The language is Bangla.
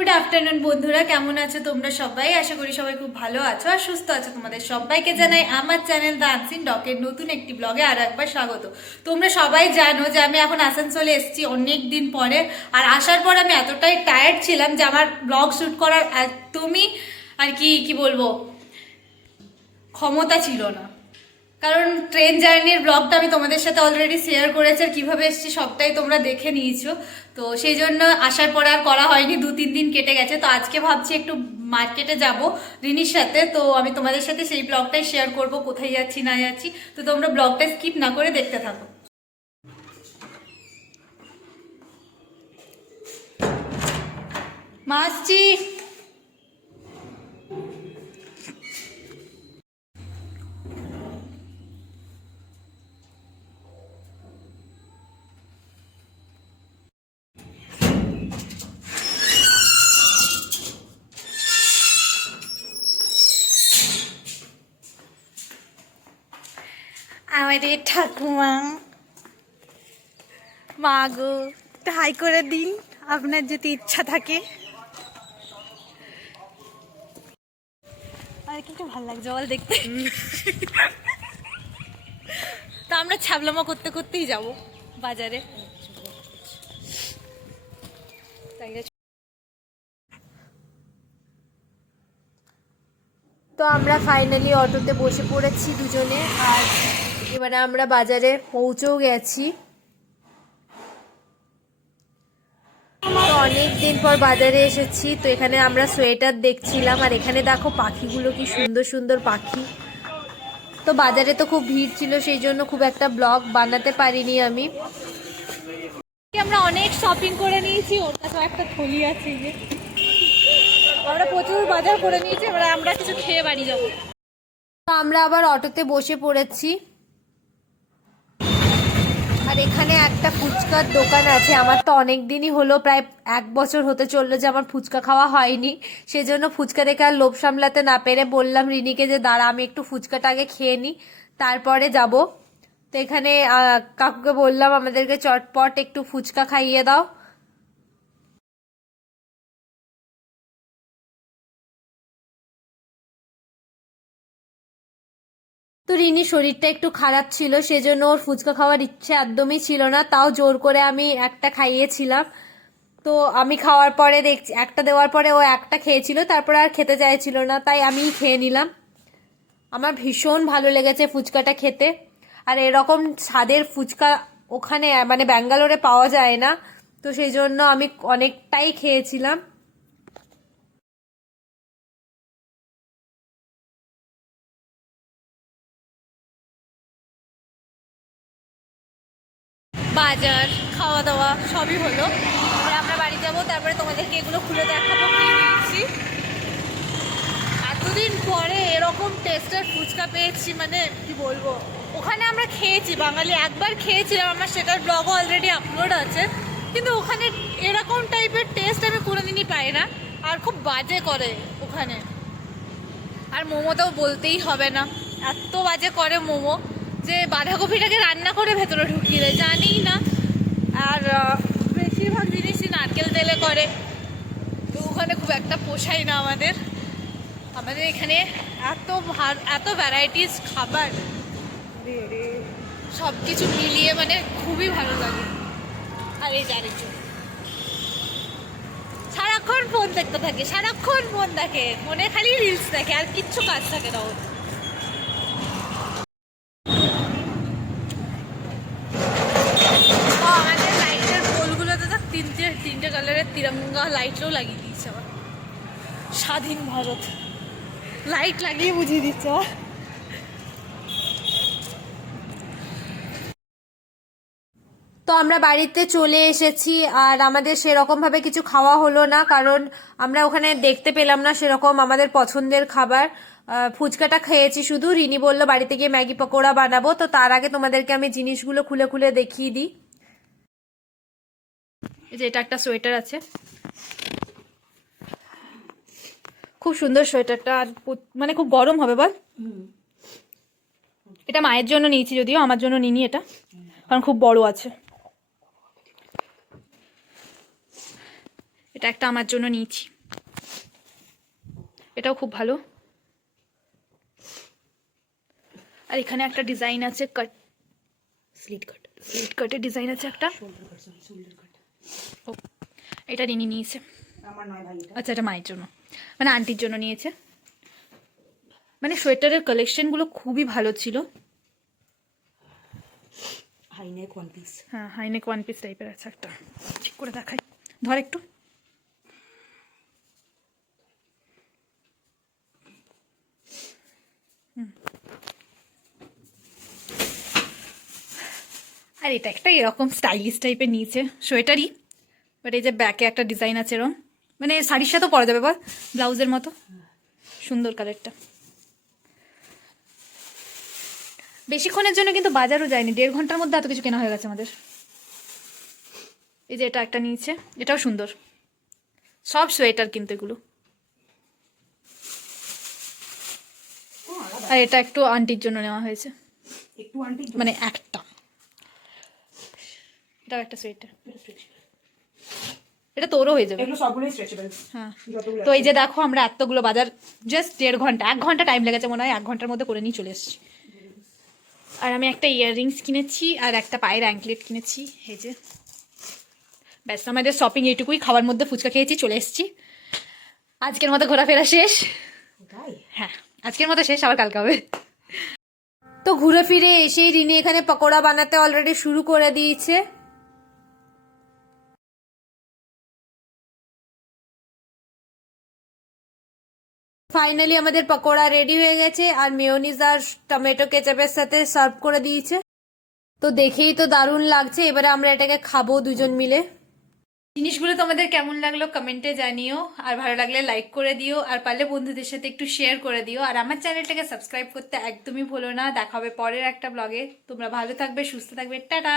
গুড আফটারনুন বন্ধুরা। কেমন আছো তোমরা সবাই? আশা করি সবাই খুব ভালো আছো আর সুস্থ আছো। তোমাদের সবাইকে জানাই আমার চ্যানেল দ্য আনসিন ডকের নতুন একটি ব্লগে আর একবার স্বাগত। তোমরা সবাই জানো যে আমি এখন আসানসোলে এসেছি অনেক দিন পরে আর আসার পর আমি এতটাই টায়ার্ড ছিলাম যে আমার ব্লগ শ্যুট করার একদমই আর কি কি বলব, ক্ষমতা ছিল না। কারণ ট্রেন জার্নির ব্লগটা আমি তোমাদের সাথে অলরেডি শেয়ার করেছি আর কীভাবে এসেছি সবটাই তোমরা দেখে নিয়েছো। তো সেই জন্য আসার পরে আর করা হয়নি, দু, তিন দিন কেটে গেছে। তো আজকে ভাবছি একটু মার্কেটে যাব রিনির সাথে। তো আমি তোমাদের সাথে সেই ব্লগটাই শেয়ার করব, কোথায় যাচ্ছি, না যাচ্ছি। তো তোমরা ব্লগটা স্কিপ না করে দেখতে থাকো। মা আসছি আমাদের ঠাকুমা। মা গো হাই করে দিন, আপনার যদি ইচ্ছা থাকে। আর কিন্তু ভালো লাগছে, বল দেখতে। তো আমরা ছাবলামা করতে করতেই যাব, বাজারে। তো আমরা ফাইনালি অটোতে বসে পড়েছি দুজনে, আর এবারে আমরা বাজারে পৌঁছেও গেছি। তো অনেক দিন পর বাজারে এসেছি, তো এখানে আমরা সোয়েটার দেখছিলাম, আর এখানে দেখো পাখিগুলো কি সুন্দর সুন্দর পাখি। তো বাজারে তো খুব ভিড় ছিল, সেই জন্য খুব একটা ব্লগ বানাতে পারিনি আমি। আমরা অনেক শপিং করে নিয়েছি ওর কাছে একটা থলি আছে যে। আমরা প্রচুর বাজার করে নিয়েছি আমরা কিছু খেয়ে বাড়ি যাব। তো আমরা আবার অটোতে বসে পড়েছি। আর এখানে একটা ফুচকার দোকান আছে। আমার তো অনেক দিনই হলো, প্রায় এক বছর হতে চলল যে আমার ফুচকা খাওয়া হয়নি। সেজন্য ফুচকা দেখে আর লোভ সামলাতে না পেরে বললাম রিনিকে যে, দাঁড়া, আমি একটু ফুচকাটা আগে খেয়ে নিই, তারপরে যাব। তো এখানে কাকুকে বললাম, আমাদেরকে চটপট একটু ফুচকা খাইয়ে দাও। তো রিনির শরীরটা একটু খারাপ ছিল, সেজন্য ওর ফুচকা খাওয়ার ইচ্ছে একদমই ছিল না। তাও জোর করে আমি একটা খাইয়েছিলাম। তো আমি খাওয়ার পরে দেখছি একটা দেওয়ার পরে ও একটা খেয়েছিল, তারপরে আর খেতে চাইছিল না, তাই আমিই খেয়ে নিলাম। আমার ভীষণ ভালো লেগেছে ফুচকাটা খেতে। আর এরকম স্বাদের ফুচকা ওখানে মানে ব্যাঙ্গালোরে পাওয়া যায় না, তো সেই জন্য আমি অনেকটাই খেয়েছিলাম। বাজার খাওয়া দাওয়া সবই হলো। এবার আমরা বাড়ি যাব, তারপরে তোমাদেরকে এগুলো খুলে দেখাবো এতদিন পরে এরকম টেস্টের ফুচকা পেয়েছি মানে কি বলব? ওখানে আমরা খেয়েছি, বাঙালি একবার খেয়েছিলাম, আমার সেটার ব্লগও অলরেডি আপলোড আছে। কিন্তু ওখানে এরকম টাইপের টেস্ট আমি কোনোদিনই পাই না, আর খুব বাজে করে ওখানে। আর মোমোটাও বলতেই হবে না, এত বাজে করে মোমো। যে বাঁধাকপিটাকে রান্না করে ভেতরে ঢুকিয়ে দেয় জানি না। আর বেশিরভাগ জিনিসই নারকেল তেলে করে। তো ওখানে খুব একটা পোষায় না আমাদের। আমাদের এখানে এত এত ভ্যারাইটিস খাবার। সব কিছু মিলিয়ে মানে খুবই ভালো লাগে। আর এই আরেকজন। সারাক্ষণ ফোন দেখতে থাকে, সারাক্ষণ ফোন দেখে। ফোনে খালি রিলস দেখে, আর কিচ্ছু কাজ থাকে না ওর। তিরঙ্গা লাইটও লাগিয়ে দিয়েছে স্বাধীন ভারত। লাইট লাগিয়ে বুঝিয়ে দিচ্ছে। তো আমরা বাড়িতে চলে এসেছি, আর আমাদের সেরকম ভাবে কিছু খাওয়া হলো না, কারণ আমরা ওখানে দেখতে পেলাম না সেরকম আমাদের পছন্দের খাবার। ফুচকাটা খেয়েছি শুধু। রিনি বলল, বাড়িতে গিয়ে ম্যাগি পকোড়া বানাবো। তো তার আগে তোমাদেরকে আমি জিনিসগুলো খুলে খুলে দেখিয়ে দিই। এটা একটা সোয়েটার আছে। খুব সুন্দর সোয়েটারটা আর মানে খুব গরম হবে বল। এটা মায়ের জন্য নিয়েছি যদিও আমার জন্য নিনি এটা কারণ খুব বড় আছে। এটা একটা আমার জন্য নিয়েছি। এটাও খুব ভালো। আর এখানে একটা ডিজাইন আছে কাট স্লিট কাট স্লিট কাটের ডিজাইন আছে একটা। এটা নিয়েছে। নয় এটা। আচ্ছা এটা মায়ের জন্য। মানে আন্টির জন্য নিয়েছে। মানে সোয়েটারের কালেকশনগুলো খুবই ভালো ছিল। ওয়ান পিস হ্যাঁ হাইনেক ওয়ান পিস টাইপের আছে একটা। ঠিক করে দেখাই। ধর একটু। আর এটা একটা এরকম স্টাইলিশ টাইপের নিয়েছে। সোয়েটারই। বাট এই যে ব্যাকে একটা ডিজাইন আছে এরকম। মানে শাড়ির সাথেও পরা যাবে বল। ব্লাউজের মতো। সুন্দর কালারটা বেশিক্ষণের জন্য কিন্তু বাজারও যায়নি। দেড় ঘণ্টার মধ্যে এত কিছু কেনা হয়ে গেছে আমাদের। এই যে এটা একটা নিয়েছে এটাও সুন্দর। সব সোয়েটার কিন্তু এগুলো। আর এটা একটু আন্টির জন্য নেওয়া হয়েছে। মানে একটা। এটাও একটা সোয়েটার। এটা তোরও হয়ে যাবে। হ্যাঁ। তো এই যে দেখো আমরা এতগুলো বাজার জাস্ট দেড় ঘণ্টা এক ঘণ্টা টাইম লেগেছে মনে হয় এক ঘণ্টার মধ্যে করে নিয়ে চলে এসেছি। আর আমি একটা ইয়াররিংস কিনেছি আর একটা পায়ের অ্যাঙ্কলেট কিনেছি এই যে। ব্যাস আমাদের শপিং এইটুকুই খাওয়ার মধ্যে ফুচকা খেয়েছি চলে এসেছি। আজকের মতো ঘোরাফেরা শেষ। হ্যাঁ আজকের মতো শেষ আবার কালকে হবে। তো ঘুরে ফিরে এসেই রিনি এখানে পকোড়া বানাতে অলরেডি শুরু করে দিয়েছে। ফাইনালি আমাদের পকোড়া রেডি হয়ে গেছে আর মেয়োনিজ আর টমেটো কেচাপের সাথে সার্ভ করে দিয়েছে। তো দেখেই তো দারুণ লাগছে, এবারে আমরা এটাকে খাব দুজন মিলে। জিনিসগুলো তোমাদের কেমন লাগল কমেন্টে জানিও, আর ভালো লাগলে লাইক করে দিও, আর পারলে বন্ধুদের সাথে একটু শেয়ার করে দিও। আর আমার চ্যানেলটাকে সাবস্ক্রাইব করতে একদমই ভুলো না, দেখা হবে পরের একটা ব্লগে তোমরা ভালো থাকবে, সুস্থ থাকবে, টাটা!